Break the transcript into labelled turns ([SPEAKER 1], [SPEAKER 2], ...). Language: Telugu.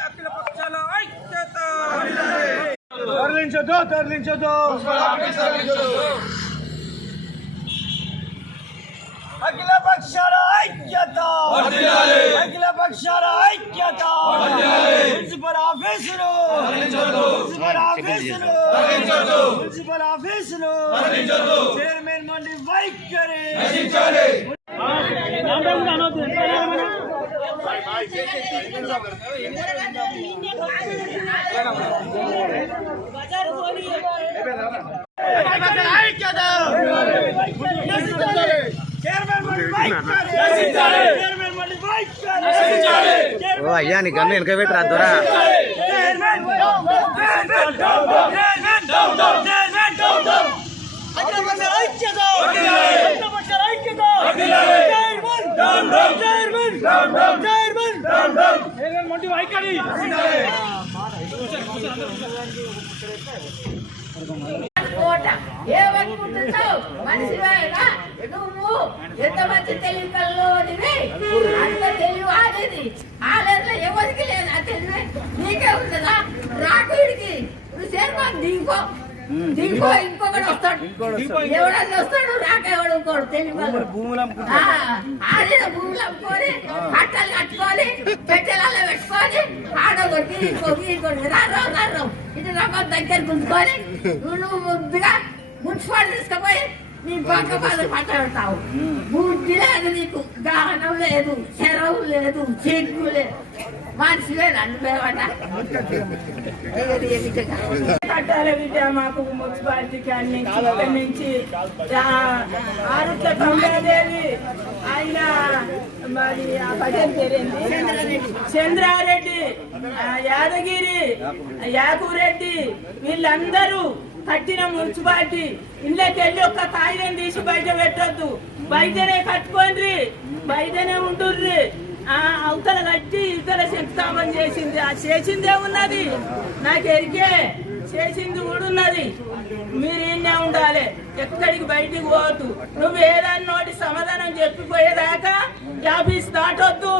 [SPEAKER 1] అఖిల పక్షాల ఐక్యత.
[SPEAKER 2] తరలించదు తరలించదు అఖిల పక్షాల ఐక్యత. అఖిల పక్షాల మున్సిపల్ ఆఫీసులు చైర్మన్ మండి వైఖరి. చైర్మన్ మండి వైఖరి. చైర్మన్ మండి వైఖరి.
[SPEAKER 3] ఓ అయ్యా నీకు అన్ని వెనక పెట్టరా దొరా
[SPEAKER 2] చైర్మన్ చైర్మన్ చైర్మన్ చైర్మన్ అఖిల పక్షాల ఐక్యత అఖిల పక్షాల ఐక్యత చైర్మన్ చైర్మన్ చైర్మన్ చైర్మన్ మండి వైఖరి
[SPEAKER 4] నువ్వు ఎంత మంచి తెలివి కల్లోనివి? అంత తెలివి ఆడేది. ఆడేదిలో ఎవరికి లేదు ఆ తెలివి? నీకే ఉంటుందా రాకుడికి నువ్వు చేరుకో దిగిపో దిగిపో ఇంకొకటి వస్తాడు. ఎవడన్నా వస్తాడు రాకేవాడు ఇంకోడు తెలివి ఆడిన భూములు అమ్ముకొని కట్టలు కట్టుకొని పెట్టెలలో పెట్టుకొని ఇది దగ్గర గుంజుకొని నువ్వు ముద్దుగా మున్సిపాలిటీ తీసుకుపోయి నీ పక్క పద పట్ట బుద్ధి లేదు నీకు గానం లేదు చెరవు లేదు చెగ్గు లేదు మనిషివే నన్ను
[SPEAKER 1] బిడ్డ మాకు మున్సిపాలిటీకి అన్ని నుంచి ఆరుట్ల కమలాదేవి ఆయన ఆ పేరేంటి? చంద్రారెడ్డి. యాదగిరి యాకురెడ్డి. వీళ్ళందరూ కట్టిన మున్సిపాలిటీ. ఇళ్ళకి వెళ్ళి ఒక్క కాగితం తీసి బయట పెట్టొద్దు. బయటనే కట్టుకోండి బయటనే ఉంటుర్రి ఆ అవతల కట్టి ఇతర శంకుస్థాపన చేసింది. ఆ చేసిందే ఉన్నది. నాకు ఎరికే. చేసింది కూడా ఉన్నది. మీరు ఈయనే ఉండాలి. ఎక్కడికి బయటికి పోవద్దు. నువ్వు ఏదన్నా నోటి సమాధానం చెప్పిపోయేదాకా ఆఫీస్ దాటొద్దు.